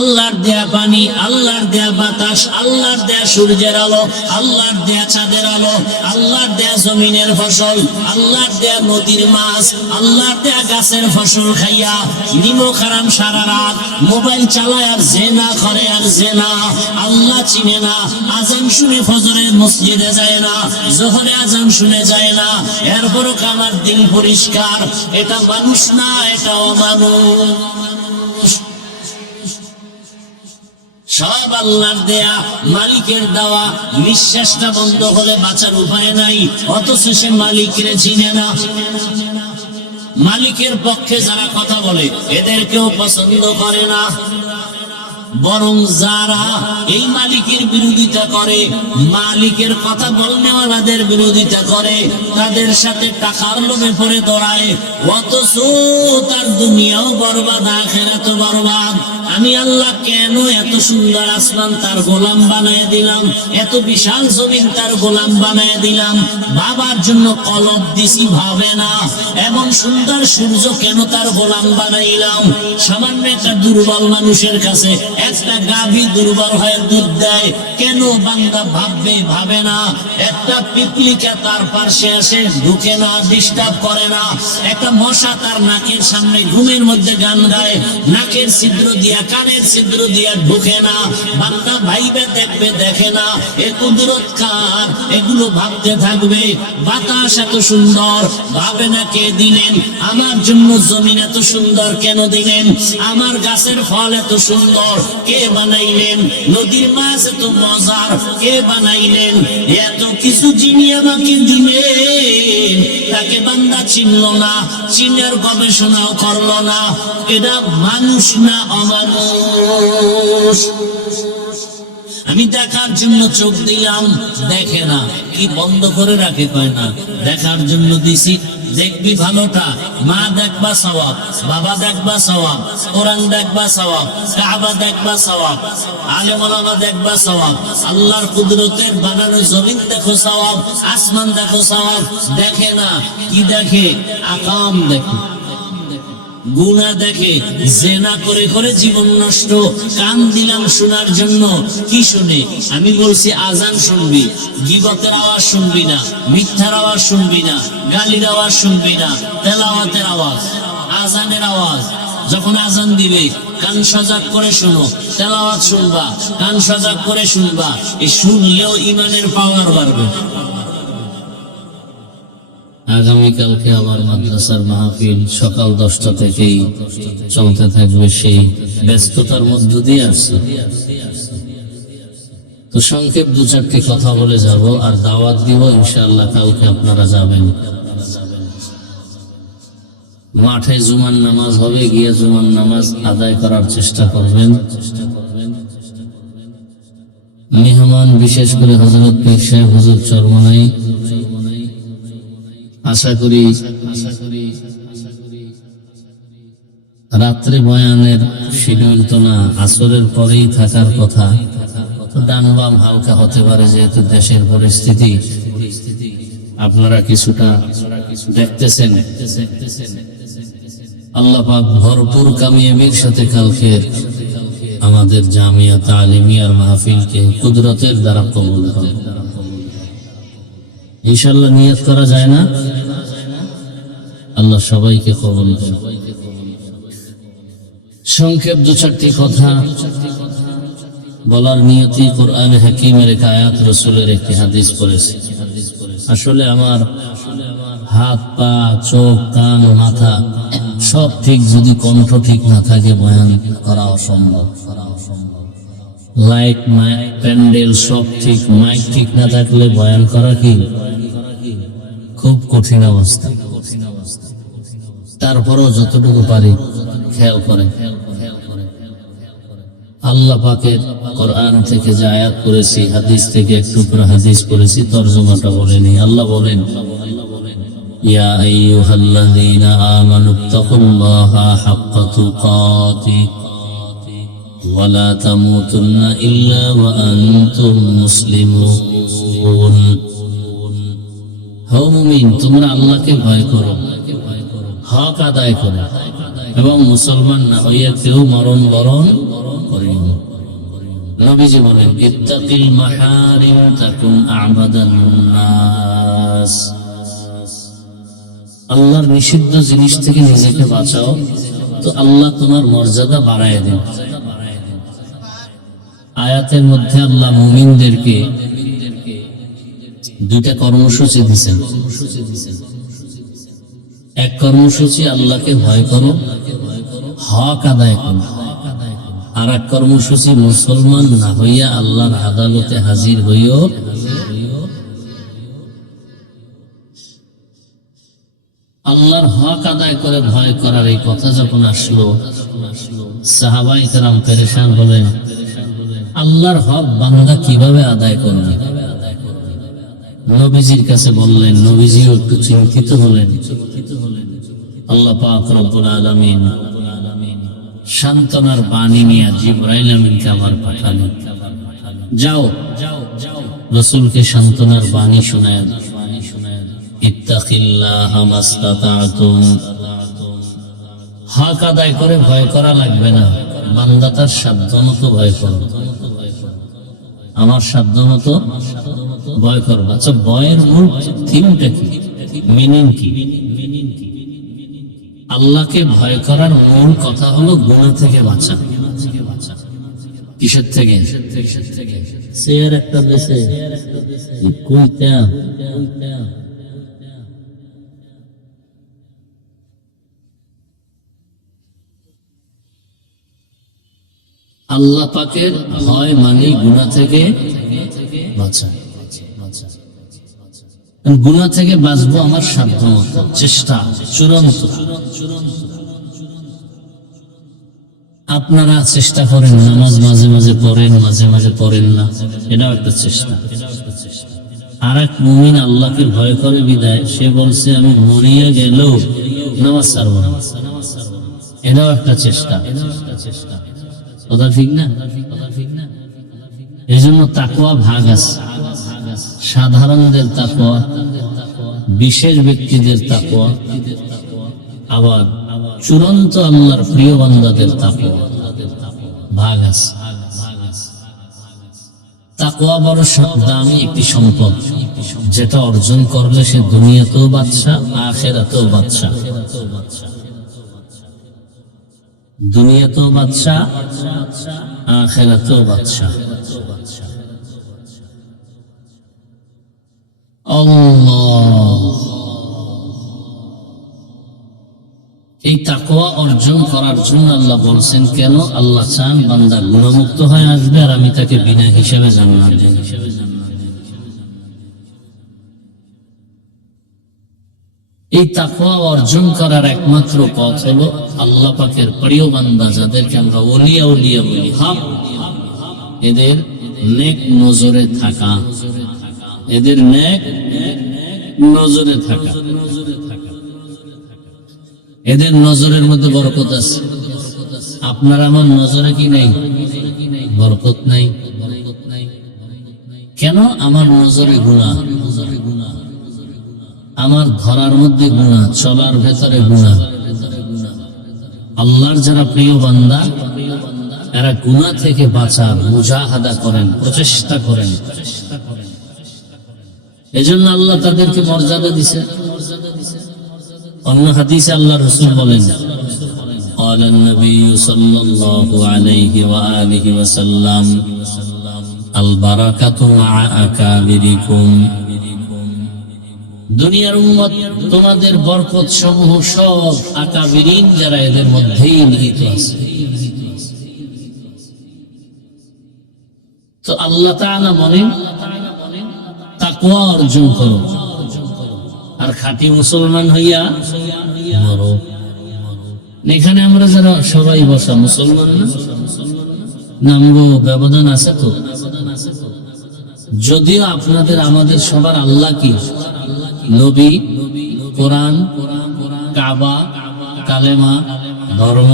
আল্লাহর দেয়া পানি, আল্লাহর দেয়া বাতাস, আল্লাহর দেয়া সূর্যের আলো, আল্লাহর দেয়া চাঁদের আলো, আল্লাহর দেয়া জমিনের ফসল, আল্লাহর দেয়া নদীর মাছ, আল্লাহর দেয়া গাছের ফসল খাইয়া নিমক হারাম সারা রাত মোবাইল চালায় আর জেনা করে আর জেনা। আল্লাহ চিনে না, আজান শুনে ফজরের মসজিদে যায় না, জোহরে আজান শুনে যায় না, এরপরও আমার দিল পরিষ্কার। এটা মানুষ না, এটা অমানুষ। সব আল্লাহর দেয়া, মালিকের দেওয়া। নিঃশ্বাসটা বন্ধ হলে বাঁচার উপায় নাই, অথচ সে মালিকরে চিনে না। মালিকের পক্ষে যারা কথা বলে এদেরকেও পছন্দ করে না, বরং যারা এই মালিকের বিরোধিতা করে, মালিকের কথা বলনেওয়ালাদের বিরোধিতা করে, তাদের সাথে টাকার লোভে পড়ে দৌড়ায়, অথচ তার দুনিয়াও বরবাদ, আখিরাতও বরবাদ। আমি আল্লাহ কেন এত সুন্দর আসমান তার গোলাম বানায় দিলাম, এত বিশাল জমিন তার গোলাম বানায় দিলাম, বাবার জন্য কলব দিছি ভাবে না। এমন সুন্দর সূর্য কেন তার গোলাম বানাইলাম। সামান্য একটা দুর্বল মানুষের কাছে একটা গাভী দুর্বল হয়ে দুধ দেয়, কেন বান্দা ভাববে, ভাবে না। একটা পিপলিকা তার পাশে আসে, ঢুকে না, ডিস্টার্ব করে না। একটা মশা তার নাকের সামনে ঘুমের মধ্যে গান গায়, নাকের ছিদ্র দিয়া কানের ছিদ্র দিয়া ঢুকে না। বান্দা ভাইবে দেখবে, দেখে না। এ কুদরত কার? এগুলো ভাবতে থাকবে। বাতাস এত সুন্দর, ভাবে না কে দিলেন? আমার জন্য জমিন এত সুন্দর কেন দিলেন? আমার গাছের ফল এত সুন্দর কে বানাইলেন? নদীর মাছ এত মজার কে বানাইলেন? এত কিছু যিনি আমাকে দিলেন, তাকে বান্দা চিনল না, চিনার গবেষণাও করলো না। এটা মানুষ না অমানুষ। আমি দেখার জন্য চোখ দিলাম, দেখে না। কি বন্ধ করে রাখে? কয় না, দেখার জন্য দিছি। দেখবি ভালোটা, মা দেখবা সওয়াব, বাবা দেখবা সওয়াব, কোরআন দেখবা সওয়াব, কাবা দেখবা সওয়াব, আলেম ওলামা দেখবা সওয়াব, আল্লাহর কুদরতের বানানো জমিন দেখো সওয়াব, আসমান দেখো সওয়াব। দেখে না। কি দেখে? আকাম দেখে, গুনাহ দেখে, জেনা করে করে জীবন নষ্ট। কান দিলাম শোনার জন্য, কি শুনে? আমি বলছি আজান শুনবি, গীবতের আওয়াজ শুনবি না, মিথ্যার আওয়াজ শুনবি না, গালির আওয়াজ শুনবি না, তেলাওয়াতের আওয়াজ, আজানের আওয়াজ। যখন আজান দিবে কান সজাগ করে শোনো, তেলাওয়াত শুনবা, কান সজাগ করে শুনবা। এই শুনলেও ইমানের পাওয়ার বাড়বে। আগামীকালকে আমার মাদ্রাসার মাহফিল সকাল 10টা থেকেই চলতে থাকবে। সেই ব্যস্ততার মধ্য দিয়ে আসছে, তো সংক্ষেপ 2-4টি কথা বলে যাব আর দাওয়াত দিব ইনশাআল্লাহ। কালকে আপনারা যাবেন মাঠে, জুমার নামাজ হবে, গিয়ে জুমার নামাজ আদায় করার চেষ্টা করবেন। মেহমান বিশেষ করে হযরত পীর সাহেব হুজুর চরমনাই, আশা করি রাত্রে বয়ানের শিডিউল তো না, আসরের পরেই থাকার কথা। ডান বাম হালকা হতে পারে, যেহেতু দেশের পরিস্থিতি আপনারা কিছুটা দেখতেছেন। আল্লাহ পাক ভরপুর কামিয়াবির সাথে কালকে আমাদের জামিয়া তালিমিয়ার মাহফিলকে কুদরতের দ্বারা কবুল করেন ইনশাআল্লাহ। নিয়ত করা যায় না? আল্লাহ সবাইকে কবুল করেন। সংক্ষেপ 2-4টি কথা বলার নিয়তি কোরআনে হাকিমের এক আয়াত, রাসূলের একটি হাদিস পড়েছি। আসলে আমার হাত, পা, চোখ, কান, মাথা সব ঠিক, যদি কণ্ঠ ঠিক না থাকে বয়ান করা অসম্ভব। লাইট, মাইক, প্যান্ডেল সব ঠিক, মাইক ঠিক না থাকলে বয়ান করা কি খুব কঠিন অবস্থা। তারপরও যতটুকু পারি খেয়াল করে। আল্লাহ পাকের কোরআন থেকে যে আয়াত করেছি, হাদিস থেকে এক টুকরা হাদিস করেছি, তরজমাটা বলেনি। আল্লাহ বলেন, ইয়া আইয়ুহাল্লাযীনা আমানুত্তাকুল্লাহা হাক্কা তুকাতিহি ওয়া লা তামুতুন্না ইল্লা ওয়া আনতুম মুসলিমুন। হে মুমিন, তোমরা আল্লাহকে ভয় করো, হক আদায় করো, এবং মুসলমান না হইয়া কেউ মরণ বরণ করিও না। নবীজি বলেন ইত্তাকিল মাহারিম তাকুন আ'বাদান নাস। আল্লাহর নিষিদ্ধ জিনিস থেকে নিজেকে বাঁচাও, তো আল্লাহ তোমার মর্যাদা বাড়ায় দেন। আয়াতের মধ্যে আল্লাহ মুমিনদেরকে দুইটা কর্মসূচি দিয়েছেন। এক কর্মসূচি আল্লাহকে ভয় করো, হক আদায় করো। আর এক কর্মসূচি মুসলমান না হইয়া আল্লাহর আদালতে হাজির হইও। আল্লাহর হক আদায় করে ভয় করার এই কথা যখন আসলো, সাহাবায়ে কেরাম পেরেশান হলেন, আল্লাহর হক বান্দা কিভাবে আদায় করবে? নবীজির কাছে বললেন, নবীজিও একটু চিন্তিত হলেন। আল্লাহ পাক রব্বুল আলামিন সান্ত্বনার বাণী নিয়ে জিবরাইল আমিনকে আমার পাঠালেন, যাও রাসূলকে সান্ত্বনার বাণী শোনায়, ইত্তাকিল্লাহা মাসতাতা'তুম। হক আদায় করে ভয় করা লাগবে না, বান্দা তার সাধ্যমতো ভয় করো। আমার সাধ্যমতো ভয় করবা। আচ্ছা, ভয়ের মূল থিমটা কি, মিনিং কি? আল্লাহকে ভয় করার মূল কথা হলো গুনাহ থেকে বাঁচা। কিসের থেকে? শেয়ার একটা দেশে কইতা আল্লাহ পাকের ভয় মানে গুনাহ থেকে বাঁচা। গুনাহ থেকে বাঁচবো আমার সাধ্যমতো, চেষ্টা চূড়ান্ত। আপনারা চেষ্টা করেন, নামাজ মাঝে মাঝে পড়েন, মাঝে মাঝে পড়েন না, এটাও একটা চেষ্টা। আর এক মুমিন আল্লাহকে ভয় করে বিদায় সে বলছে আমি মরিয়া গেলেও নামাজ ছাড়ব না, এটাও একটা চেষ্টা। কথা ঠিক না? এই জন্য তাকওয়া ভাগ আছে, সাধারণদের তাকওয়া, বিশেষ ব্যক্তিদের তাকওয়া, আবার চূড়ান্ত আল্লাহর প্রিয় বান্দাদের তাকওয়া ভাগ আছে। তাকওয়া বড় দামি একটি সম্পদ, যেটা অর্জন করলে সে দুনিয়াতেও বাদশা, আখিরাতেও বাদশা। দুনিয়াতেও বাদশা, আখিরাতেও বাদশা। আল্লাহ এই তাকওয়া অর্জন করার জন্য আল্লাহ বলছেন, কেন? আল্লাহ চান বান্দা গুনাহমুক্ত হয়ে আসবে আর আমি তাকে বিনা হিসাবে জান্নাত দেব। এই তাকওয়া অর্জন করার একমাত্র পথ হলো আল্লাহ পাকের প্রিয় বান্দা যাদেরকে আমরা ওলিয়া ওলিয়া বলি, এদের নেক নজরে থাকা, এদের নেক নজরে থাকা। এদের নজরের মধ্যে বরকত আছে। আপনার আমার নজরে কি নাই? বরকত নাই। কেন? আমার নজরে গুনাহ, আমার ধরার মধ্যে গুনাহ, চলার ভেতরে গুনাহ। আল্লাহর যারা প্রিয় বান্দা এরা গুনাহ থেকে বাঁচার মুজাহাদা করেন, প্রচেষ্টা করেন। এজন্য আল্লাহ তাদেরকে মর্যাদা দিয়েছে। অন্য হাদিসে আল্লাহ রাসূল বলেন, قال النبي صلى الله عليه وآله وسلم البركة مع أكابركم। দুনিয়ার উম্মত তোমাদের বরকত সমূহ সব আকাবিরিন যারা এদের মধ্যেই নিহিত আছে। তো আল্লাহ তাআলা বলেন তাকওয়া অর্জন করো আর খাঁটি মুসলমান হইয়া মরো। এখানে আমরা যারা সবাই বসা মুসলমান না, আমগো ব্যবধান আছে তো। যদিও আপনাদের আমাদের সবার আল্লাহ কি? নবী, কোরআন, কাবা, কালেমা, ধর্ম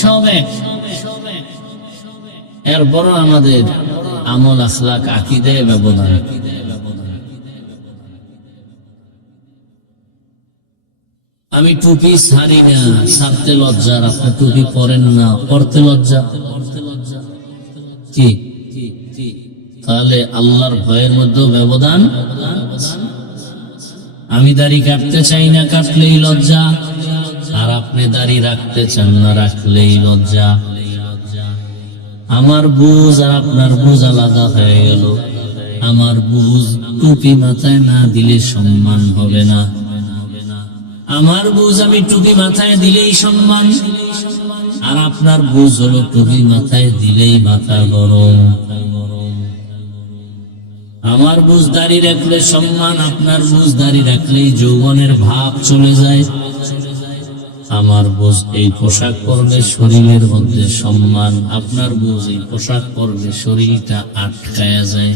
সব এক। এরপরও আমাদের আমল, আখলাক, আকীদায় ব্যবধান। আমি টুপি ছাড়ি না, ছাড়তে লজ্জার, আপনি টুপি পরেন না, পরতে লজ্জা। কি তাহলে আল্লাহর ভয়ের মধ্যে ব্যবধান? আমি দাড়ি কাটতে চাই না, কাটলেই লজ্জা, আর আপনি দাড়ি রাখতে চান না, রাখলেই লজ্জা। আমার বুঝ আর আপনার বুঝ আলাদা হয়ে গেল। আমার বুঝ টুপি মাথায় না দিলে সম্মান হবে না, আমার বুঝ আমি টুপি মাথায় দিলেই সম্মান, আর আপনার বুঝ হলো টুপি মাথায় দিলেই মাথা গরম। আমার বুঝ দাড়ি রাখলে সম্মান, আপনার বুঝ দাড়ি রাখলেই যৌবনের ভাব চলে যায়। আমার বুঝ এই পোশাক পরলে শরীরের মধ্যে সম্মান, আপনার বুঝ এই পোশাক পরলে শরীরটা আটকায়া যায়।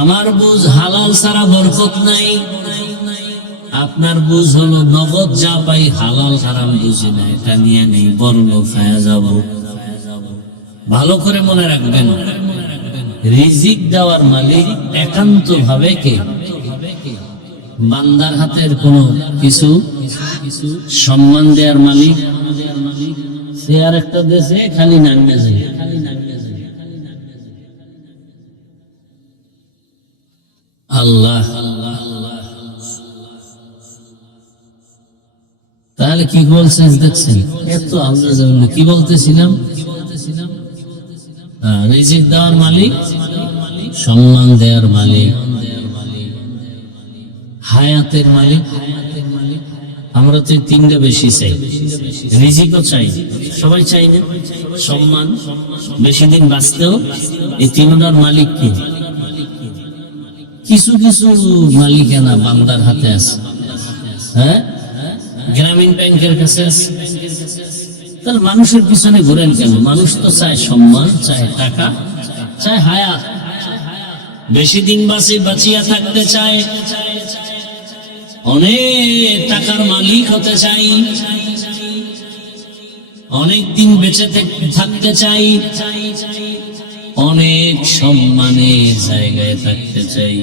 আমার বুঝ হালাল ছাড়া বরকত নাই, আপনার বুঝ হলো নগদ যা পাই হালাল হারাম বুঝি না, এটা নিয়ে নেই বর্ণ খায়া যাব। ভালো করে মনে রাখবেন, রিজিক দেওয়ার মালিক একান্ত ভাবে কে? বান্দার হাতের কোনো কিছু সম্মান দেওয়ার মালিক সে আর একটা দেশে খালি নামে যায়। আল্লাহ তাহলে কি বলছেন দেখছেন? এত আল্লাহ কি বলতেছিলাম? রিজিক দেওয়ার মালিক, সম্মান দেওয়ার মালিক, হায়াতের মালিক। আমরা তো তিনটা বেশি চাই, রিজিকও চাই, সবাই চাই না, সম্মান, বেশি দিন বাঁচতেও। এই তিনটার মালিক কি? কিছু কিছু মালিকানা বান্দার হাতে আছে, হ্যাঁ, গ্রামীণ ব্যাংকের কাছে আছে। তাহলে মানুষের পিছনে ঘুরেন কেন? মানুষ তো চায় সম্মান, চায় টাকা, চায় হায়াত, বেশি দিন বাঁচিয়া থাকতে চায়, অনেক টাকার মালিক হতে চাই, অনেক দিন বেঁচে থাকতে চাই, অনেক সম্মানের জায়গায় থাকতে চাই।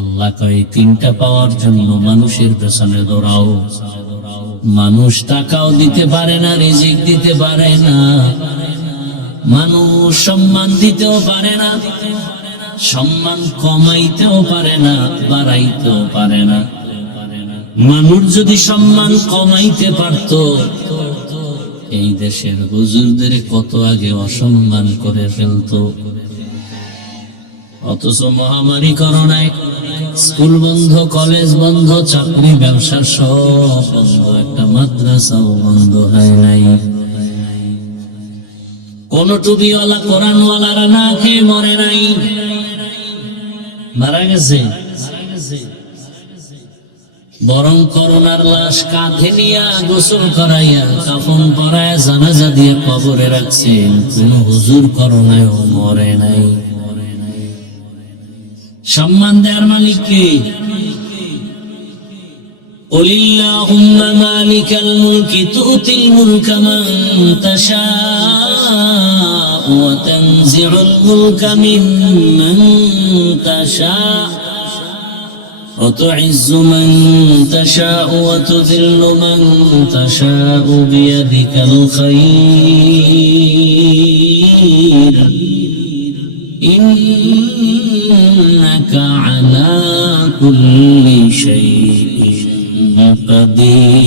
আল্লাহ কয় তিনটা পাওয়ার জন্য মানুষের পেছনে দৌড়াও। মানুষ টাকাও দিতে পারে না, রিজিক দিতে পারে না, মানুষ সম্মান দিতেও পারে না, সম্মান কমাইতেও পারে না, বাড়াইতেও পারে না। মানুষ যদি সম্মান কমাইতে পারত, এই দেশের হুজুরদের কত আগে অসম্মান করে ফেলতো। অথচ মহামারী করোনায় স্কুল বন্ধ, কলেজ বন্ধ, চাকরি ব্যবসা সব বন্ধ, একটা মাদ্রাসাও বন্ধ হয় নাই। কোন টুপিওয়ালা কোরআনওয়ালারা না খেয়ে মরে নাই, মারা গেছে। বরং করোনার লাশ কাঁধে নিয়ে গোসল করাইয়া কাফন পরাইয়া জানাজা দিয়ে কবরে রাখছেন, কোন হুজুর করোনায় মরে নাই। সম্মান দেওয়ার মালিক কে? কুলিল্লাহুম্মা মালিকাল মুলকি তুতিল মুলকা মান তাশাউ ওয়া তানজিউল মুলকা মিম্মান তাশাউ ওয়া তুইজ্জু মান তাশাউ ওয়া তুযিল্লু মান তাশাউ বিয়াদিকাল খায়র ইন্নাকা আলা কুল্লি শাইইন কাদির।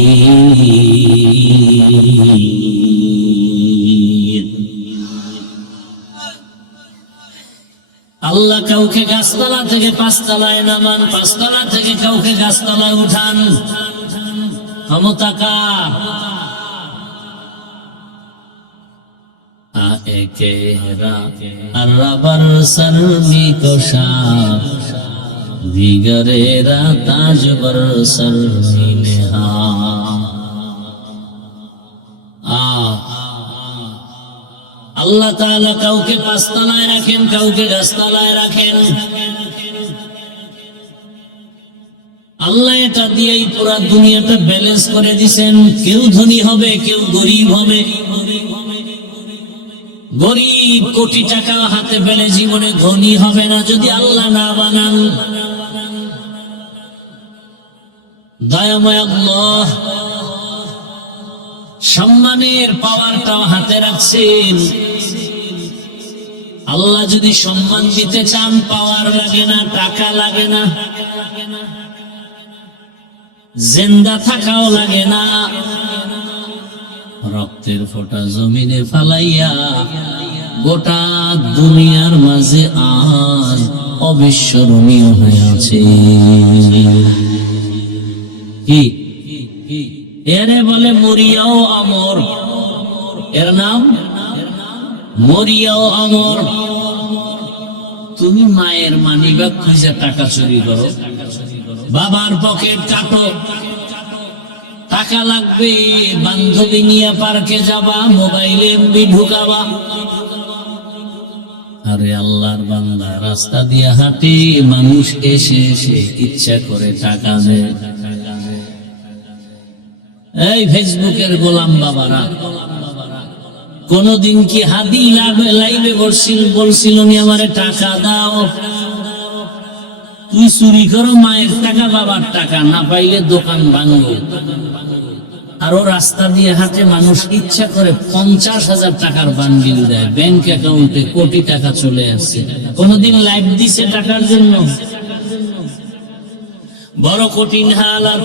আল্লাহ কাউকে গাছতলা থেকে পাঁচতলায় নামান, পাঁচতলা থেকে কাউকে গাছতলায় উঠান, ক্ষমতা কার? আরাবার সরমি কোশা দিগরেরা তাজবর সরমি নেহা। আল্লাহ তাআলা কাউকে পাঁচতলায় রাখেন, কাউকে গাছতলায় রাখেন। আল্লাহ এটা দিয়েই পুরা দুনিয়াটা ব্যালেন্স করে দিছেন। কেউ ধনী হবে, কেউ গরিব হবে। গরিব কোটি টাকা হাতে পেলে জীবনে ধনী হবে না যদি আল্লাহ না বানান। দয়াময় আল্লাহ সম্মানের পাওয়ারটাও হাতে রাখছেন। আল্লাহ যদি সম্মান দিতে চান, পাওয়ার লাগে না, টাকা লাগে না, জিন্দা থাকাও লাগে না, রক্তের ফোঁটা জমিনে ফালাইয়া গোটা দুনিয়ার মাঝে আজ অবিস্মরণীয় হয়ে আছে। কি এরে বলে মরিয়াও আমর, এর নাম মরিয়াও আমর। তুমি মায়ের মানিব্যাগ খুঁজে টাকা চুরি করো, বাবার পকেট কাটো, টাকা লাগবে, বান্ধবী নিয়ে পার্কে যাবা, মোবাইলে এমবি ঢুকাবা। আরে আল্লাহর বান্দা রাস্তা দিয়ে হাঁটে, মানুষ এসে এসে ইচ্ছা করে টাকা দেয়। এই ফেসবুকের গোলাম বাবারা, কোনদিন কি হাদি লাইভে বলছিল নি আমারে টাকা দাও? তুই চুরি করো মায়ের টাকা, বাবার টাকা, না পাইলে দোকান ভাঙো। আরো রাস্তা দিয়ে হাঁটে, মানুষ ইচ্ছা করে 50,000 টাকার বান্ডিল দেয়, ব্যাংক অ্যাকাউন্টে কোটি টাকা চলে আসছে। কোনদিন লাইভ দিছে টাকার জন্য? বড় কঠিন হালাত,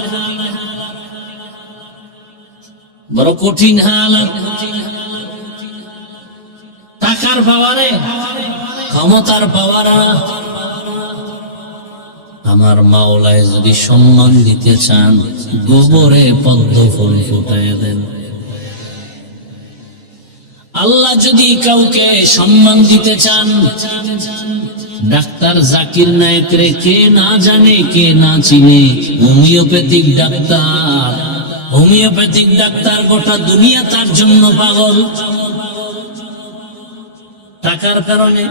বড় কঠিন হালাত। টাকার পাওয়ারে, ক্ষমতার পাওয়ারা। আমার মাওলায় যদি সম্মান দিতে চান, গোবরে পদ্ম ফুল ফুটাইয়া দেন। আল্লাহ যদি কাউকে সম্মান দিতে চান, ডাক্তার জাকির নায়েকরে কে না জানে, কে না চিনে? হোমিওপ্যাথিক ডাক্তার, হোমিওপ্যাথিক ডাক্তার গোটা দুনিয়া তার জন্য পাগল। টাকার কারণে,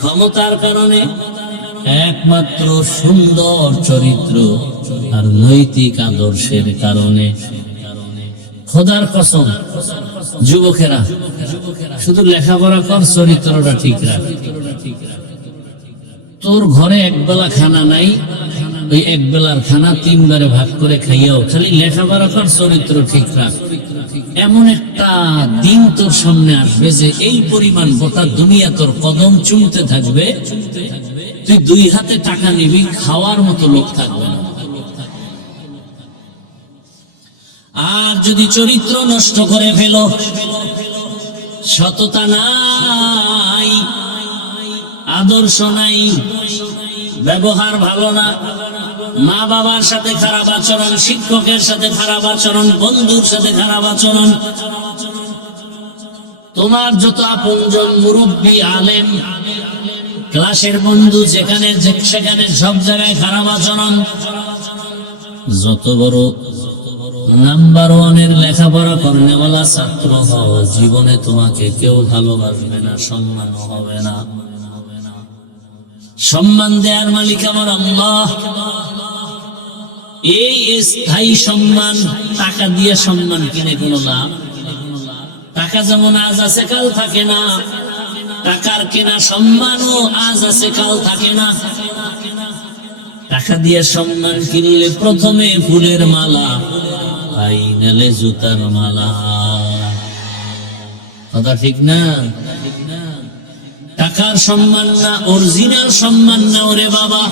ক্ষমতার কারণে, একমাত্র সুন্দর চরিত্র আর নৈতিক আদর্শের কারণে। খোদার কসম, যুবকেরা শুধু লেখাপড়া কর, চরিত্রটা ঠিক রাখ। তোর ঘরে একবেলা খানা নাই, ওই একবেলার খানা 3 বারে ভাগ করে খাইয়াও খালি লেখাপড়া কর, চরিত্র ঠিক রাখ। এমন একটা দিন তোর সামনে আসবে যে এই পরিমাণ গোটা দুনিয়া তোর কদম চুমতে থাকবে, তুই 2 হাতে টাকা নিবি, খাওয়ার মতো লোক থাকবে না। আর যদি চরিত্র নষ্ট করে ফেলো, সততা নাই, আদর্শ নাই, ব্যবহার ভালো না, মা বাবার সাথে খারাপ আচরণ, শিক্ষকের সাথে খারাপ আচরণ, বন্ধুর সাথে খারাপ আচরণ, তোমার যত আপনজন, মুরব্বী, আলেম, ক্লাসের বন্ধু, যেখানে সেখানে সব জায়গায় খারাপ আচরণ। যত বড় নাম্বার 1-এর লেখাপড়া করেনেওয়ালা ছাত্র হও, জীবনে তোমাকে কেউ ভালোবাসবে না, সম্মান হবে না। সম্মান দেওয়ার মালিক আমার আল্লাহ। এই স্থায়ী সম্মান টাকা দিয়ে সম্মান কিনে কোনো লাভ। টাকা যেমন আজ আছে কাল থাকে না, টাকার কেনা সম্মানও আজ আছে কাল থাকে না। টাকা দিয়ে সম্মান কিনলে প্রথমে ফুলের মালা, ফাইনালে জুতার মালা। কথা ঠিক না? টাকার সম্মান না, অরিজিনাল সম্মান না ওরে বাবা।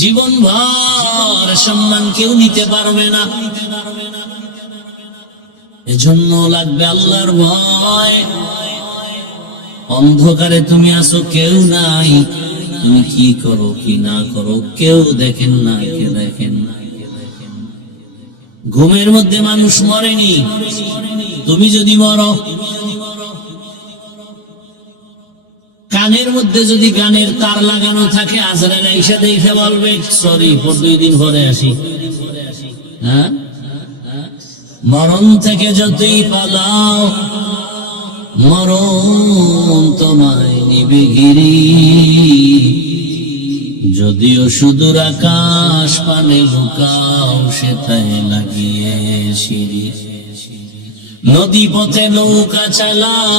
জীবন ভর সম্মান কেউ নিতে পারবে না। এজন্য লাগবে আল্লাহর ভয়। অন্ধকারে তুমি আসো, কেউ নাই, তুমি কি করো কি না করো কেউ দেখেন না, কে দেখেন না। ঘুমের মধ্যে মানুষ মরেনি, তুমি যদি মরো। কানের মধ্যে যদি গানের তার লাগানো থাকে, আজরাইল আইসা দেখে বলবে সরি, 2 দিন পরে আসি। হ্যাঁ, মরণ থেকে যতই পালাও, মরণ তোমায় নিবে গিরি। যদিও সুদূর আকাশ পানে লুকাও, সেথায় লাগিয়ে সিঁড়ি। নদী পথে নৌকা চালাও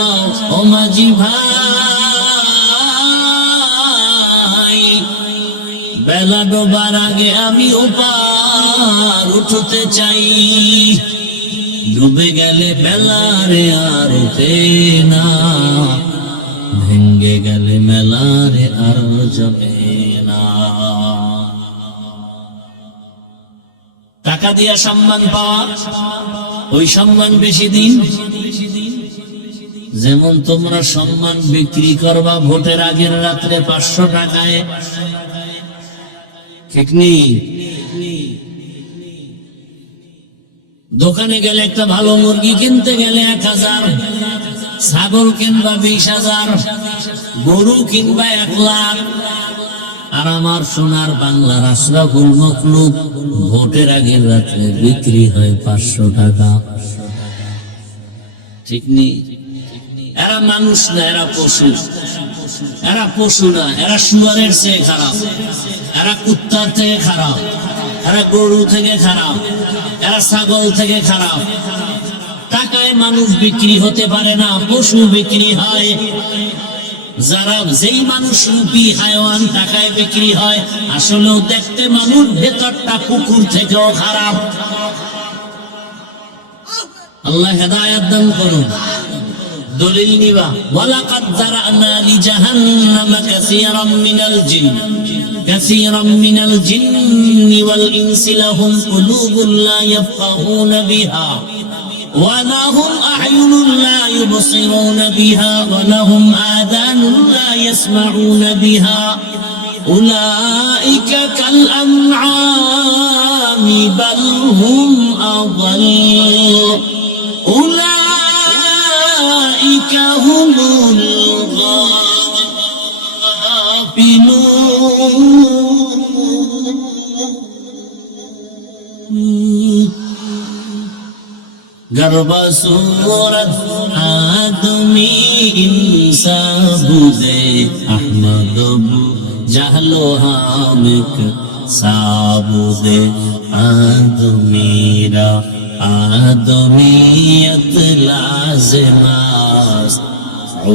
ও মাঝি ভাই, বেলা ডোবার আগে আমি ওপার উঠতে চাই, ডুবে গেলে বেলারে আর উঠে না, ভেঙ্গে গেলে মেলারে আর জমে না। টাকা দিয়া সম্মান পাওয়া, ওই সম্মান বেশি দিন। যেমন তোমরা সম্মান বিক্রি করবা ভোটের আগের রাত্রে 500 টাকায়, ঠিক নেই? দোকানে গেলে একটা ভালো মুরগি কিনতে গেলে 1000, ছাগল কিনবা 20,000, গরু কিনবা 1 লাখ। আর আমার সোনার বাংলার আশরাফুল মখলুক ভোটের আগের রাত্রে বিক্রি হয় 500 টাকা, ঠিক নেই? এরা মানুষ না, এরা পশু। এরা পশু না, এরা শুয়ারের চেয়ে খারাপ, এরা কুত্তার থেকে খারাপ, এরা গরু থেকে খারাপ, এরা ছাগল থেকে খারাপ। টাকায় মানুষ বিক্রি হতে পারে না, পশু বিক্রি হয়। যারা যেই মানুষ রূপী হায়াওয়ান টাকায় বিক্রি হয়, আসলেও দেখতে মানুষ, ভেতরটা কুকুর থেকেও খারাপ। আল্লাহ হেদায়েত দান করুন। দলিল নিবা, ওয়ালাকাদ যারানা লিজাহান্নামা কাসীরাম মিনাল জিন্নি ওয়াল ইনসি লাহুম কুলুবুন লা ইয়াফকাহুনা বিহা ওয়া লাহুম আ'য়ুনুন লা ইউবসিরুনা বিহা ওয়া লাহুম আযানুন লা ইয়াসমাউনা বিহা উলাইকা কাল আনআমি বাল হুম আযাল উলাইকা হুমুল গাফিলুন। গর্বা সুরত আদমি ইনসা বুদে আহমদ জাহলো হামিক সাবুদে আদমিরা আদমিয়ত লাজমাস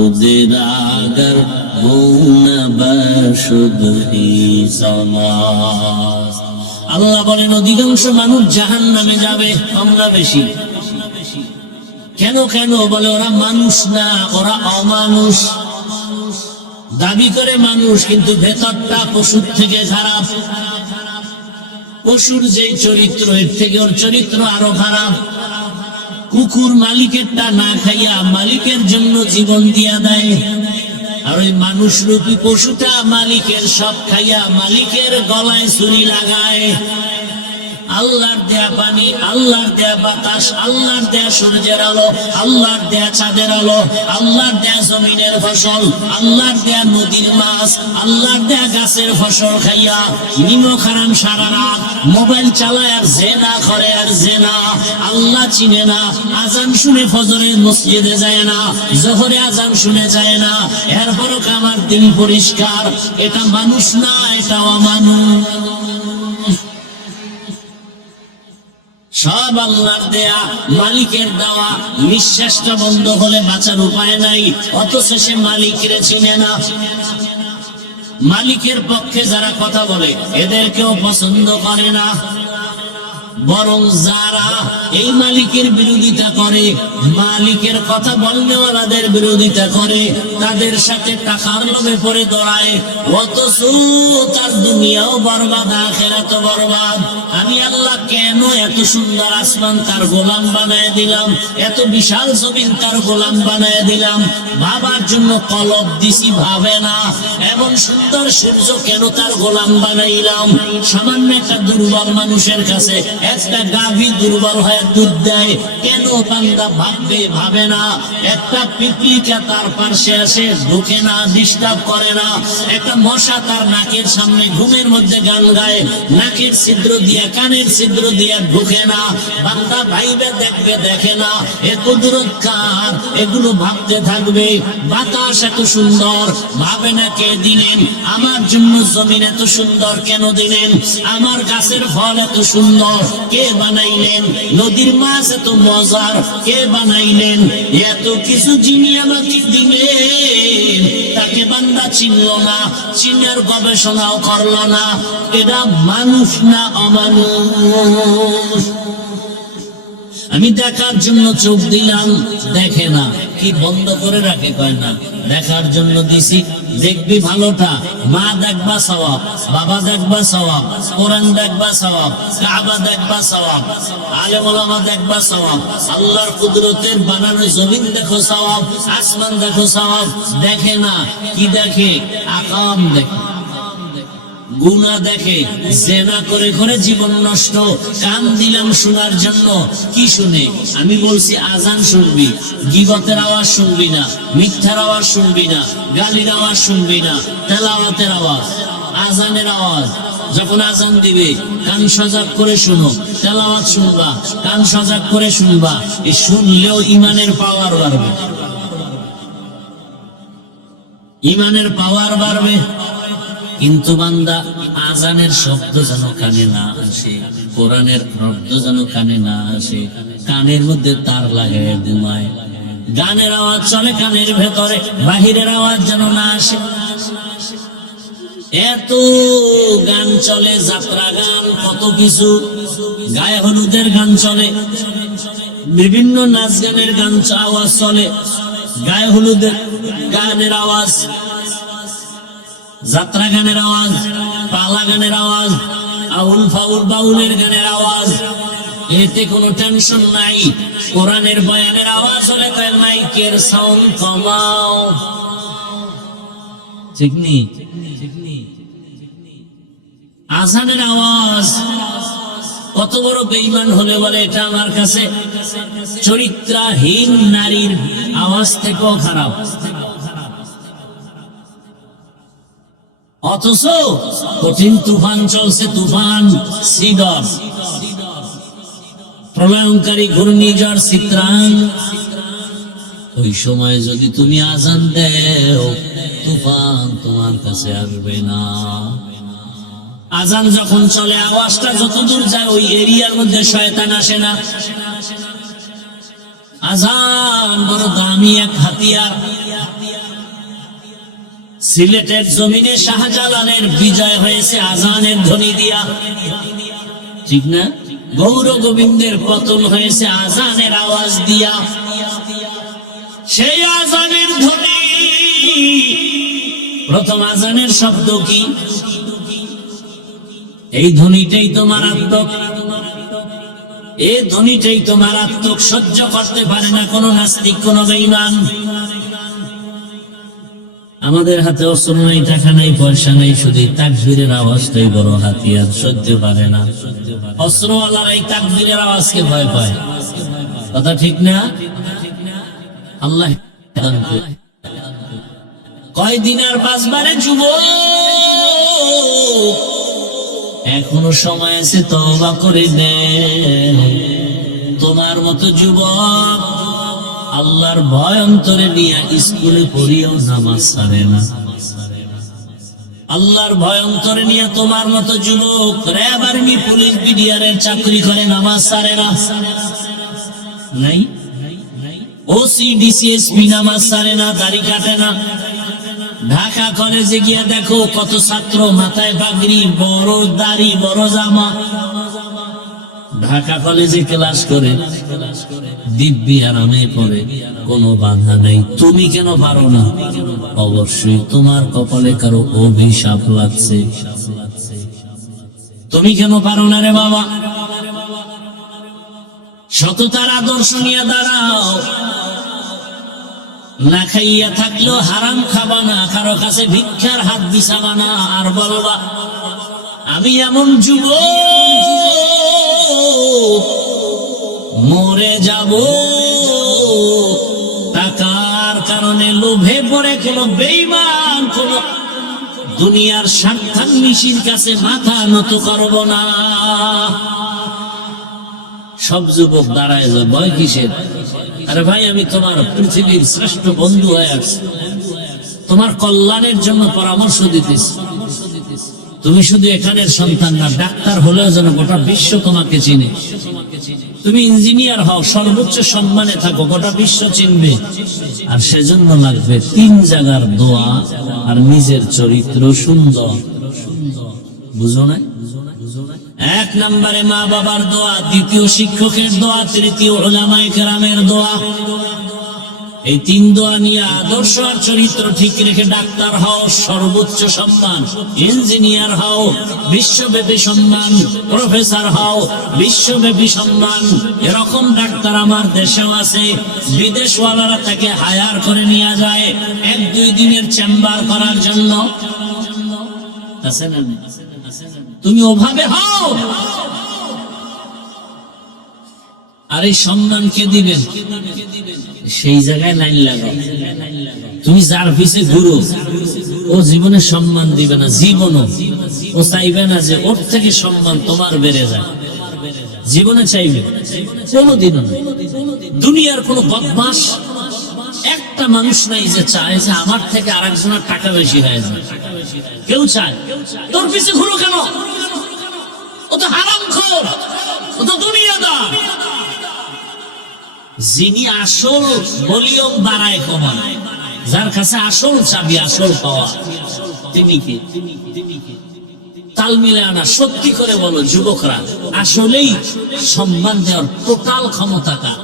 উদরাগর গুণ বশুদ হি সমাস। আল্লাহ বলেন অধিকাংশ মানুষ জাহান্নামে যাবে, আমরা বেশি। কেন কেন বলে ওরা মানুষ না, ওরা অমানুষ। দাবি করে মানুষ, কিন্তু ভেতরটা পশুর থেকে খারাপ। পশুর যে চরিত্র, এর থেকে ওর চরিত্র আরো খারাপ। কুকুর মালিকেরটা না খাইয়া মালিকের জন্য জীবন দিয়া দেয়, আর ওই মানুষ রূপী পশুটা মালিকের সব খাইয়া মালিকের গলায় ছুরি লাগায়। আল্লাহর দেয়া পানি, আল্লাহর দেয়া বাতাস, আল্লাহর দেয়া সূর্যের আলো, আল্লাহর দেয়া চাঁদের আলো, আল্লাহর দেয়া জমিনের ফসল, আল্লাহর দেয়া নদীর মাছ, আল্লাহর দেয়া গাছের ফসল খাইয়া নিমক হারাম সারা রাত মোবাইল চালায় আর জেনা করে আর জেনা। আল্লাহ চিনে না, আজান শুনে ফজরের মসজিদে যায় না, জোহরে আজান শুনে যায় না, এরপরও আমার দিন পরিষ্কার। এটা মানুষ না, এটা অমানুষ। সব আল্লাহর দেয়া, মালিকের দেওয়া। নিঃশ্বাসটা বন্ধ হলে বাঁচার উপায় নাই, অথচ সে মালিকরে চিনে না। মালিকের পক্ষে যারা কথা বলে এদেরকেও পছন্দ করে না, বরং যারা এই মালিকের বিরোধিতা করে, মালিকের কথা বলনেওয়ালাদের বিরোধিতা করে, তাদের সাথে টাকার লোভে পড়ে দৌড়ায়, অথচ তার দুনিয়াও বরবাদ, আখিরাতও বরবাদ। আমি আল্লাহ কেন এত সুন্দর আসমান তার গোলাম বানায় দিলাম, এত বিশাল জমিন তার গোলাম বানায় দিলাম, ভাবার জন্য কলব দিছি, ভাবে না। এমন সুন্দর সূর্য কেন তার গোলাম বানাইলাম। সামান্য একটা দুর্বল মানুষের কাছে একটা গাভী দুর্বল হয়ে দুধ দেয়, কেন বান্দা ভাববে, ভাবে না। একটা পিপলিকা তার পাশে আসে, ঢুকে না, ডিস্টার্ব করে না। একটা মশা তার নাকের সামনে ঘুমের মধ্যে গান গায়, নাকের ছিদ্র দিয়া কানের ছিদ্র দিয়া ঢুকে না। বান্দা ভাইবে দেখবে, দেখে না। এ কুদরত কার, এগুলো ভাবতে থাকবে। বাতাস এত সুন্দর, ভাবে না কে দিলেন। আমার জন্য জমিন এত সুন্দর কেন দিলেন, আমার গাছের ফল এত সুন্দর, কে বানাইলেন? নদীর মাছ এত মজার কে বানাইলেন? এত কিছু যিনি আমাকে দিলেন, তাকে বান্দা চিনল না, চিনার গবেষণাও করলো না। এটা মানুষ না অমানুষ? আমি দেখার জন্য চোখ দিলাম, দেখে না। কি বন্ধ করে রাখে? কয় না। দেখার জন্য দিছি, দেখবি ভালোটা। মা দেখবা সওয়াব, বাবা দেখবা সওয়াব, কোরআন দেখবা সওয়াব, কাবা দেখবা সওয়াব, আলেম ওলামা দেখবা সওয়াব, আল্লাহর কুদরতের বানানো জমিন দেখো সওয়াব, আসমান দেখো সওয়াব। দেখে না। কি দেখে? আকাম দেখে, গুনাহ দেখে, জেনা করে করে জীবন নষ্ট। কান দিলাম শোনার জন্য, কি শুনে? আমি বলছি আজান শুনবি, গীবতের আওয়াজ শুনবি না, মিথ্যার আওয়াজ শুনবি না, গালির আওয়াজ শুনবি না, তেলাওয়াতের আওয়াজ, আজানের আওয়াজ। যখন আজান দিবে কান সজাগ করে শুনো, তেলাওয়াত শুনবা, কান সজাগ করে শুনবা। এই শুনলেও ইমানের পাওয়ার বাড়বে, ইমানের পাওয়ার বাড়বে। কিন্তু বান্দা আজানের শব্দ যেন কানে না আসে, কোরআনের শব্দ যেন কানে না আসে, কানের মধ্যে তার লাগায় ঘুমায়। গানের আওয়াজ চলে কানের ভেতরে, বাহিরের আওয়াজ যেন না আসে। এত গান চলে, যাত্রা গান, কত কিছু, গায়ে হলুদের গান চলে, বিভিন্ন নাচ গানের গান আওয়াজ চলে, গায়ে হলুদের গানের আওয়াজ, যাত্রা গানের আওয়াজ, পালা গানের আওয়াজ, আউল ফাউল বাউলের গানের আওয়াজ। এতে কোনো টেনশন নাই। কোরআনের বয়ানের আওয়াজ হলে তাই মাইকের সাউন্ড কমাও, ঠিক নেই? আজানের আওয়াজ, কত বড় বেঈমান হলে বলে এটা আমার কাছে চরিত্রহীন নারীর আওয়াজ থেকেও খারাপ। অথচ কঠিন তুফান চলছে, তুফান সিডর, প্রলয়ঙ্কারী ঘূর্ণিঝড় চিত্রাং। ওই সময় যদি তুমি আজান দেও, তুফান তোমার কাছে আসবে না। আজান যখন চলে, আওয়াজটা যতদূর যায় ওই এরিয়ার মধ্যে শয়তান আসে না। আজান বড় দামি এক হাতিয়ার। সিলেটের জমিনে শাহজালালের বিজয় হয়েছে আজানের ধ্বনি দিয়া, ঠিক না? গৌর গোবিন্দের পতন হয়েছে আজানের আওয়াজ দিয়া। সেই আজানের ধ্বনি, প্রথম আজানের শব্দ কি? এই ধ্বনিটাই তো মারাত্মক, এই ধ্বনিটাই তো মারাত্মক। সহ্য করতে পারে না কোনো নাস্তিক, কোনো বেঈমান। আমাদের হাতে অস্ত্র নাই, টাকা নাই, পয়সা নাই, শুধু তাকবীরের আওয়াজটাই বড় হাতিয়ার। সহ্য পারে না। অস্ত্রওয়ালারা এই তাকবীরের আওয়াজকে ভয় পায়, কথা ঠিক না? আল্লাহ কয়দিন আর বাঁচবারে যুবক, এখনো সময় আছে, তওবা করে নেন। তোমার মতো যুবক আল্লাহর ভয় অন্তরে নিয়ে স্কুলে পড়িও নামাজ ছাড়ে না। আল্লাহর ভয় অন্তরে নিয়ে তোমার মতো যুবক র্যাব, আর্মি, পুলিশ, বিডিআরের চাকরি করে, নামাজ ছাড়ে না। নাই? ওসি, ডিসিএসপি নামাজ ছাড়ে না, দাড়ি কাটে না। ঢাকা কলেজে গিয়ে দেখো কত ছাত্র মাথায় পাগড়ি, বড় দাড়ি, বড় জামা। ঢাকা কলেজে ক্লাস করে, দিব্যি আরামে করে, কোনো বাধা নেই। তুমি কেন পারো না? অবশ্যই তোমার কপালে কারো অভিশাপ লাগছে। তুমি কেন পারো না রে বাবা? সততার আদর্শ নিয়ে দাঁড়াও। না খাইয়া থাকলেও হারাম খাবা না, কারো কাছে ভিক্ষার হাত বিছাবা না। আর বলবা আমি এমন যুবক মরে যাব, টাকার কারণে লোভে পড়ে কোন বেঈমান, কোন দুনিয়ার স্বার্থান্বেষীর কাছে মাথা নত করব না। সব যুবক দাঁড়ায় যায়, ভয় কিসের? আরে ভাই, আমি তোমার পৃথিবীর শ্রেষ্ঠ বন্ধু হয়ে আসছি, তোমার কল্যাণের জন্য পরামর্শ দিতেছি। তুমি শুধু এখানের সন্তান না, ডাক্তার হলেও যেন গোটা বিশ্ব তোমাকে চিনে। তুমি ইঞ্জিনিয়ার হও, সর্বোচ্চ সম্মানে থাকো, গোটা বিশ্ব চিনবে। আর সেজন্য লাগবে 3 জায়গার দোয়া আর নিজের চরিত্র সুন্দর। বুঝো না? 1 নম্বরে মা বাবার দোয়া, 2 শিক্ষকের দোয়া, 3 উলামায়ে কেরামের দোয়া। এই 3 দোয়া নিয়ে আদর্শ আর চরিত্র ঠিক রেখে ডাক্তার হও, সর্বোচ্চ সম্মান। ইঞ্জিনিয়ার হও, বিশ্বব্যাপী সম্মান। প্রফেসর হও, বিশ্বব্যাপী সম্মান। এরকম ডাক্তার আমার দেশেও আছে। বিদেশওয়ালারা তাকে হায়ার করে নিয়ে যায় 1-2 দিনের চেম্বার করার জন্য। আছে না? তুমি ওভাবে হও। আর এই সম্মান কে দিবেন? সেই জায়গায় লাইন লাগাও। তুমি যার পিছে ঘুরো, ও জীবনে সম্মান দিবে না, জীবনও ও চাইবে না যে ওর থেকে সম্মান তোমার বেড়ে যায়। জীবনে চাইবে কোনোদিনও না। দুনিয়ার কোন বদমাস একটা মানুষ নাই যে চায় যে আমার থেকে আরেকজনের টাকা বেশি হয়ে যায়। কেউ চায়? তোর পিছে ঘুরো কেন? ও তো হারামখোর, ও তো দুনিয়াদার। যিনি আসল ভলিউম বাড়ায় কমান, যার কাছে আসল চাবি, আসল পাওয়া, তিনি কি? তাল মিলে আনা। সত্যি করে বলো যুবকরা, আসলেই সম্মান দেওয়ার টোটাল ক্ষমতা কার?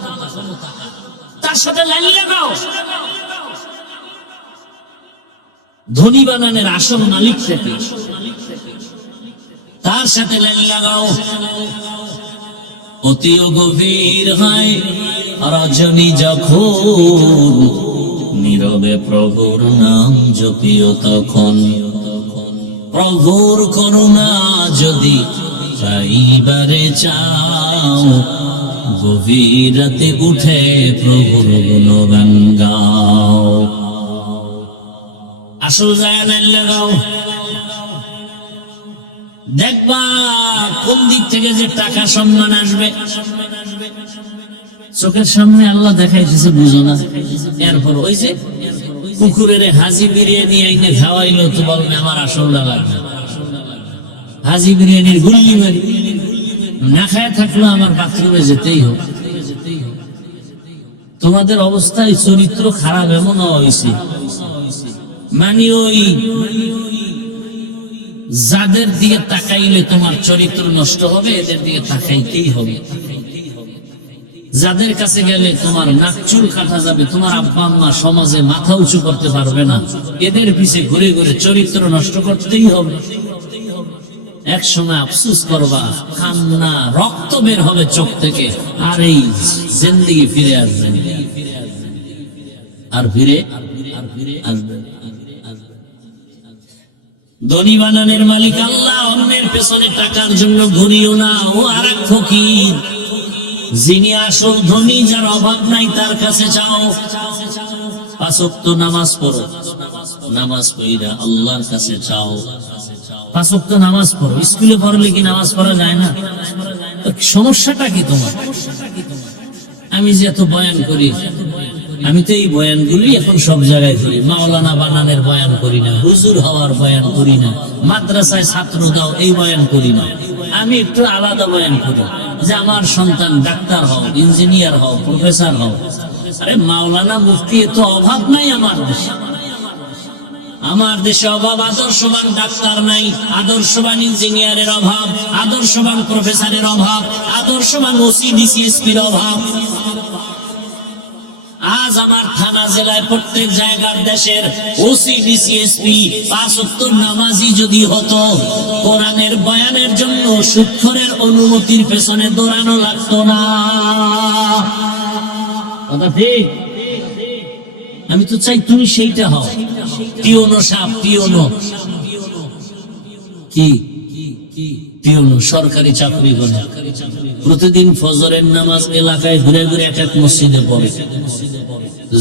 তার সাথে লাইন লাগাও। ধনী বানানের আসল মালিক থেকে, তার সাথে লাইন লাগাও। অতিও গভীর হয় রজনী যখন, নীরবে প্রভুর নাম জপিও তখন। প্রভুর করুণা যদি পাইবারে চাও, গভীর রাতে উঠে প্রভুর গুণগান গাও। আসল জায়গা লাইন লাগাও। দেখবা কোন দিক থেকে যে টাকা সম্মান আসবে। চোখের সামনে আল্লাহ দেখাইতেছে, বুঝো না। এরপর ওই যে পুকুরের হাজি বিরিয়ানি আইনে খাওয়াইলো, তো বলবে আমার আসলটা লাগবে। হাজি বিরিয়ানির গুল্লি মারি না খায় থাকলো, আমার বাথরুমে যেতেই হবে। তোমাদের অবস্থায় চরিত্র খারাপ এমন হয়েছে, মানে ওই যাদের দিকে তাকাইলে তোমার চরিত্র নষ্ট হবে, এদের দিকে তাকাইতেই হবে। যাদের কাছে গেলে তোমার নাক চুল কাটা যাবে, তোমার আব্বা আম্মা সমাজে মাথা উঁচু করতে পারবে না, এদের পিছে ঘুরে ঘুরে চরিত্র নষ্ট করতেই হবে। এক সময় আফসোস করবা, কান্না রক্ত বের হবে চোখ থেকে, আর এই জিন্দেগি ফিরে আসবে আর ফিরে আসবে। ধনী বানানের মালিক আল্লাহ। অন্যের পেছনে টাকার জন্য ঘুরিও না, ও আর এক ফকির। যিনি আসল ধনী, যার অভাব নাই, তার কাছে চাও। 5 ওয়াক্ত নামাজ পড়ো, নামাজ পড়া আল্লাহর কাছে চাও। 5 ওয়াক্ত নামাজ পড়ো। স্কুলে পড়লে কি নামাজ পড়া যায় না? সমস্যাটা কি তোমার? আমি যে এত বয়ান করি, আমি তো এই বয়ানগুলি এখন সব জায়গায় করি। মাওলানা বানানের বয়ান করি না, হুজুর হওয়ার বয়ান করি না, মাদ্রাসায় ছাত্র দাও এই বয়ান করি না। আমি একটু আলাদা বয়ান করি যে আমার সন্তান ডাক্তার হও, ইঞ্জিনিয়ার হও, প্রফেসর হও। আরে মাওলানা মুফতি তো অভাব নাই আমার দেশে। আমার দেশে অভাব আদর্শবান ডাক্তার নাই, আদর্শবান ইঞ্জিনিয়ারের অভাব, আদর্শবান প্রফেসরের অভাব, আদর্শবান ওসি ডিসিএসপির অভাব। আজ আমার থানা জেলায় প্রত্যেক জায়গার দেশের ওসি ডিসিএসপি 5 ওয়াক্ত নামাজি যদি হতো, কোরআনের বয়ানের জন্য সুৎখরের অনুমতির পেছনে দৌড়ানো লাগতো না। কথা ঠিক? আমি তো চাই তুমি সেইটা হও। পিওনো সাপ, পিওনো কি পিওনো সরকারি চাকরি করে, প্রতিদিন ফজরের নামাজ এলাকায় ঘুরে ঘুরে এক এক মসজিদে পড়ে।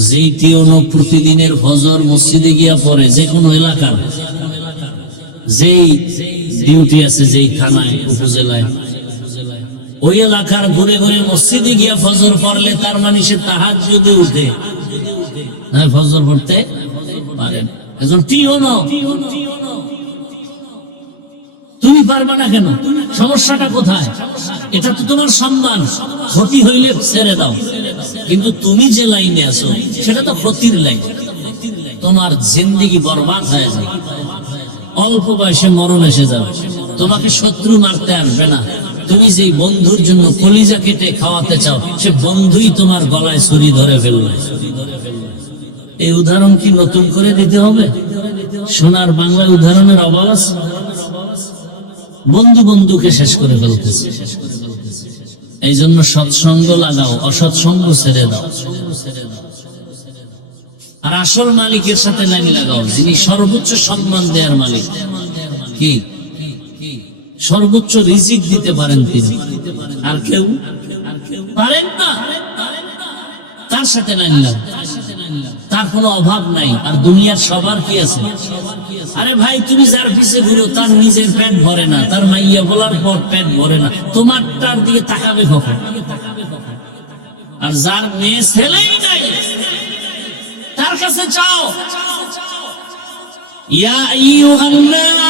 যেই পিওনো প্রতিদিনের ফজর মসজিদে গিয়া পড়ে, যে কোনো এলাকার যেই ডিউটি আছে, যেই থানায়, উপজেলায়, ওই এলাকার ঘুরে ঘুরে মসজিদে গিয়া ফজর পড়লে তার মানে সে তাহাজ্জুদে উঠে ফজর পড়তে পারেন। একজন পিওনো তুমি পারবে না কেন? সমস্যাটা কোথায়? এটা তো তোমার সম্মান, ক্ষতি হইলে ছেড়ে দাও। কিন্তু তুমি যে লাইনে আছো সেটা তো ক্ষতির লাইন, তোমার জিন্দেগি বরবাদ হয়ে যাবে, অল্প বয়সে মরণ এসে যাবে, তোমাকে শত্রু মারতে আসবে না। তুমি যেই বন্ধুর জন্য কলিজা কেটে খাওয়াতে চাও সে বন্ধুই তোমার গলায় ছুরি ধরে ফেলবে। এই উদাহরণ কি নতুন করে দিতে হবে? সোনার বাংলা উদাহরণের অভাব আছে? বন্ধু বন্ধুকে শেষ করে ফেলতেছে। এই জন্য সৎসঙ্গ লাগাও, অসৎসঙ্গ ছেড়ে দাও। আর আসল মালিকের সাথে লাইন লাগাও, যিনি সর্বোচ্চ সম্মান দেওয়ার মালিক। কি সর্বোচ্চ রিজিক দিতে পারেন তিনি, আর কেউ পারেন না। তার সাথে লাইন লাগাও, তার কোনো অভাব নাই। আর দুনিয়ার সবার কি আছে? আরে ভাই, তুমি যার পিছে ঘুরো তার নিজের পেট ভরে না, তার মাইয়া বলার পর পেট ভরে না, তোমারটার দিকে তাকাবে কখন? আর যার মেয়ে ছেলেই নাই তার কাছে চাও। ইয়া আইয়ুহান নাস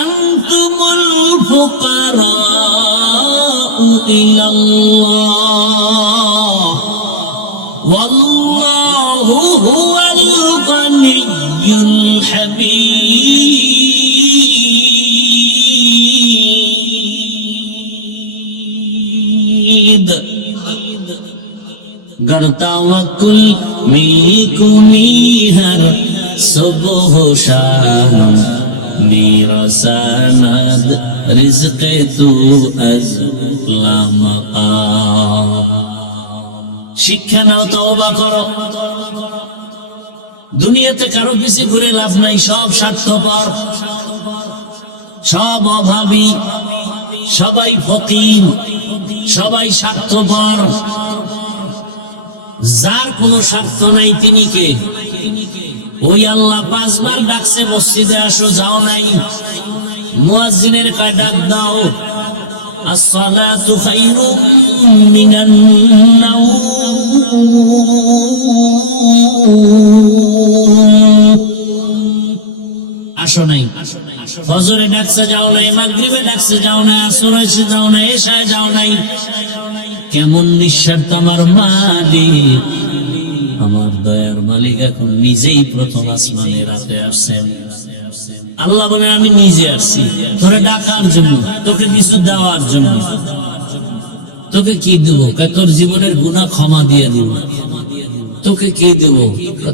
আনতুমুল ফুকারাউ ইলাল্লাহ ওয়াল্লাহু হুয়াল গানিয়্যুল হামিদ। गर तवक्कुल में कुनी हर सुबह शाम मेरा सनद रिज़्क़ तू अज़लम শিক্ষা নাও, তওবা করো। দুনিয়াতে কারো পিছে ঘুরে লাভ নাই, সব স্বার্থপর, সব অভাবী, সবাই ফকির, সবাই স্বার্থপর। যার কোনো স্বার্থ নাই তিনি কে? ওই আল্লাহ 5 বার ডাকছে মসজিদে আসো, যাও নাই। মুয়াজ্জিনের কয় ডাক দাও, আসসালাতু খায়রুম মিনান নাওম, আসো নাই। ফজরে ডাকছে যাও নাই, মাগরিবে ডাকছে যাও নাই, আসরে যাও নাই, এশায় যাও নাই। কেমন নিঃস্বার্থ আমার মালিক, আমার দয়ার মালিক এখন নিজেই প্রথম আসমানে রাতে আসছেন। আল্লাহ বলেন আমি নিজে আসছি তোরে ডাকার জন্য, তোকে কিছু দেওয়ার জন্য। তোকে কি দেবো? তোর জীবনের গুনাহ ক্ষমা দিয়ে দিব। তোকে কি দেবো?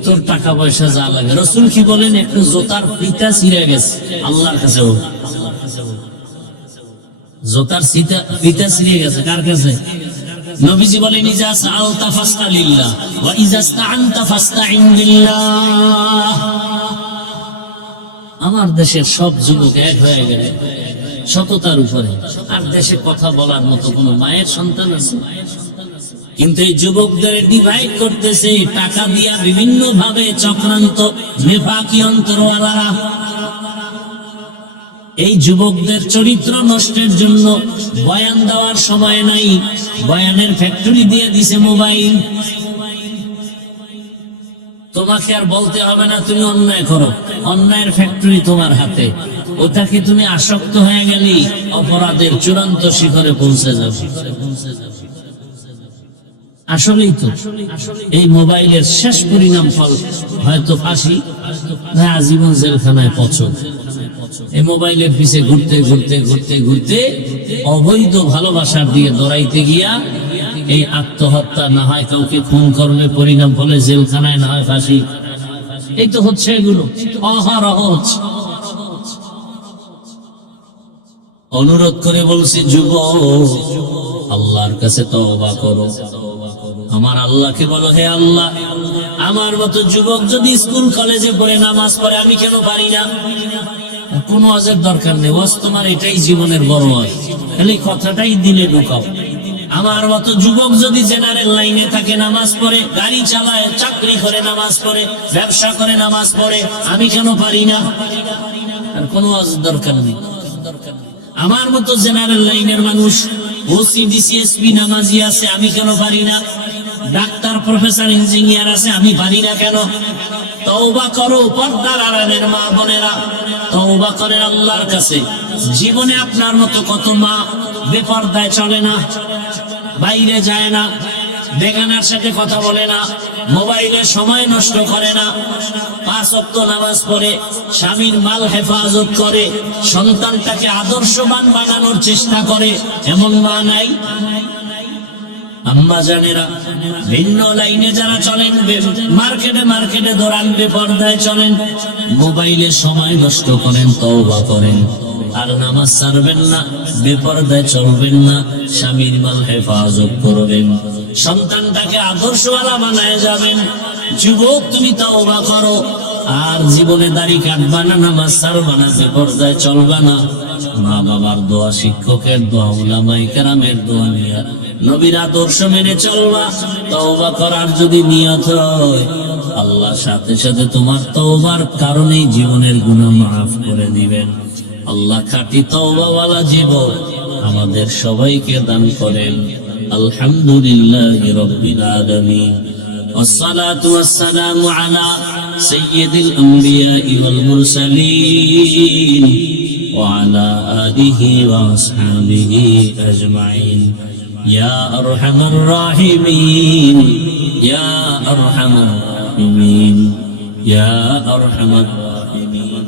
তোর টাকা পয়সা যা লাগে। রাসূল কি বলেন? একটু জোতার ফিতা ছিঁড়ে গেছে, আল্লাহর কাছে জোতার ফিতা ছিঁড়ে গেছে। কার কাছে? নবীজি বলেন ইজা সাআলতা ফাসআলিল্লাহ ওয়া ইজা ইসতাআনতা ফাসতাইন বিল্লাহ। আমার দেশের সব যুবক এক হয়ে গেলে সততার উপরে। আর দেশে কথা বলার মতো কোন মায়ের সন্তান আছে? কিন্তু এই যুবকদের ডিভাইড করতেছে টাকা দিয়া বিভিন্ন ভাবে চক্রান্ত, নেফাকি অন্তরওয়ালারা। এই যুবকদের চরিত্র নষ্টের জন্য বয়ান দেওয়ার সময় নাই, বয়ানের ফ্যাক্টরি দিয়ে দিছে মোবাইল। তোমাকে আর বলতে হবে না তুমি অন্যায় করো, অন্যায়ের ফ্যাক্টরি তোমার হাতে। ওটাকে তুমি আসক্ত হয়ে গেলি অপরাধের চূড়ান্ত শিখরে পৌঁছে যাবে। আসলেই তো এই মোবাইলের শেষ পরিণাম ফল হয়তো ফাঁসি, আজীবন জেলখানায় পচন। এই মোবাইলের পিছে ঘুরতে ঘুরতে ঘুরতে ঘুরতে অবৈধ ভালোবাসার দিয়ে দৌড়াইতে গিয়া এই আত্মহত্যা, না হয় কাউকে খুন করলে পরিণাম ফলে জেলখানায়, না হয় ফাঁসি। এই তো হচ্ছে এগুলো অহরহ হচ্ছে। অনুরোধ করে বলছি যুবক, আল্লাহর কাছে তওবা করো। আমার আল্লাহকে বলো, হে আল্লাহ, আমার মতো যুবক যদি স্কুল কলেজে পড়ে নামাজ পড়ে আমি কেন পারি না? কোনো ওয়াজের দরকার নেই, ওয়াজ তোমার এটাই জীবনের বড় ওয়াজ, খালি কথাটাই দিলে ঢুকাও। আমার মতো যুবক যদি জেনারেল লাইনে থাকে, নামাজ পড়ে, গাড়ি চালায়, চাকরি করে নামাজ পড়ে, ব্যবসা করে নামাজ পড়ে, আমি কেন পারি না? আর কোনো ওয়াজের দরকার নেই। আমার মতো জেনারেল লাইনের মানুষ ওসি ডিসিএসপি নামাজি আছে, আমি কেন পারি না? ডাক্তার, প্রফেসর, ইঞ্জিনিয়ার আছে, আমি পারি না কেন? তওবা করো পর্দার আড়ালের মা বোনেরা, তওবা করেন আল্লাহর কাছে। জীবনে আপনার মতো কত মা বেপর্দায় চলে না, বাইরে যায় না, বেগানার সাথে কথা বলে না, মোবাইলে সময় নষ্ট করে না, 5 ওয়াক্ত নামাজ পড়ে, স্বামীর মাল হেফাজত করে, সন্তানটাকে আদর্শবান বানানোর চেষ্টা করে, এমন মা নাই? আম্মা জানেরা ভিন্ন লাইনে যারা চলেন, মার্কেটে দৌড়ান, বেপর্দায় চলেন, মোবাইলে সময় নষ্ট করেন, তওবা করেন, আর নামাজ ছাড়বেন না, বেপর্দায় চলবেন না, স্বামীর মাল হেফাজত করবেন, সন্তানটাকে আদর্শওয়ালা বানায় যাবেন। যুবক, তুমি তওবা করো, আর জীবনে দাড়ি কাটবা না, নামাজ ছাড়বা না, বেপর্দায় চলবা না। মা বাবার দোয়া, শিক্ষকের দোয়া, উলামায়ে কেরামের দোয়া নিয়া নবীর আদর্শ মেনে চলবা। তওবা করার যদি নিয়ত হয়, আল্লাহ সাথে সাথে তোমার তওবার কারণেই জীবনের গুনাহ মাফ করে দিবেন। আল্লাহ খাঁটি তওবাওয়ালা জীবন আমাদের সবাইকে দান করেন। আলহামদুলিল্লাহি রাব্বিল আলামিন, ওয়াসসালাতু ওয়াসসালামু আলা সাইয়্যিদিল আমবিয়াই ওয়াল মুরসালিন ওয়া আলা আলিহি ওয়া আসহাবিহি আজমাইন। ইয়া আরহামার রাহিমিন, ইয়া আরহামার রাহিমিন, ইয়া আরহামার রাহিমিন।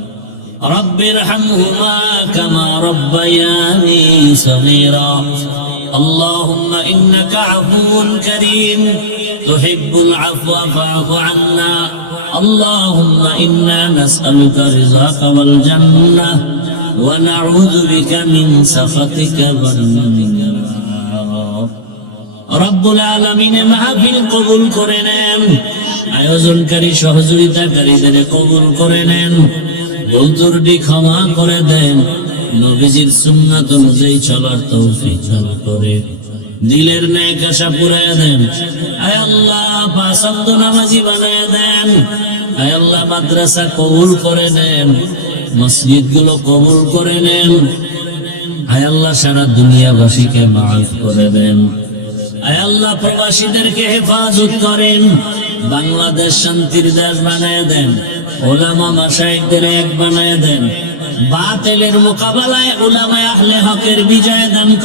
رب ارحمهما كما ربياني صغيرا. اللهم إنك عفو كريم تحب العفو فاعف عنا. اللهم إنا نسألك رضاك والجنة ونعوذ بك من سخطك والنار. রব্বুল আলামিনের মাহফিল কবুল করে নেন, আয়োজনকারী সহযোগিতাকারীদের কবুল করে নেন, ভুল ত্রুটি ক্ষমা করে দেন, নবীজির সুন্নাত অনুযায়ী চলার তৌফিক দান করে দিলের নেক আশা পুরায়া দেন। আয় আল্লাহ, পাঁচ ওয়াক্ত নামাজি বানায়া দেন। আয় আল্লাহ, মাদ্রাসা কবুল করে নেন, মসজিদ গুলো কবুল করে নেন। আয় আল্লাহ, সারা দুনিয়াবাসীকে মাফ করে দেন। আয় আল্লাহ, প্রবাসীদেরকে হেফাজত করেন, বাংলাদেশ শান্তির দেশ বানায় দেন, উলামা মাশায়েখদের এক বানায় দেন, বাতিলের মোকাবেলায় উলামায়ে আহলে হকের বিজয় দান